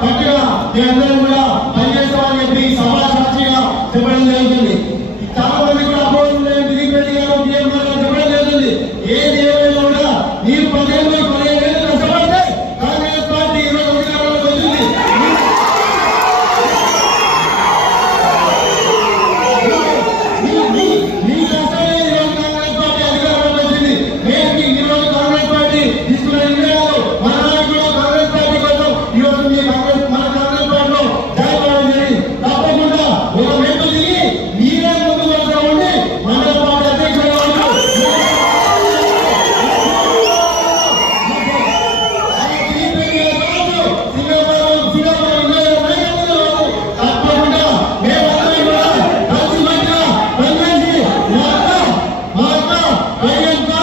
గట్టిగా మీ అందరం కూడా పనిచేస్తామని చెప్పి సభా సాక్షిగా చెప్పడం జరుగుతుంది చాలా మంది కూడా అపోజిట్ చెప్పడం జరుగుతుంది ఏది ఏమైనా కూడా మీరు పదే పదే Vengan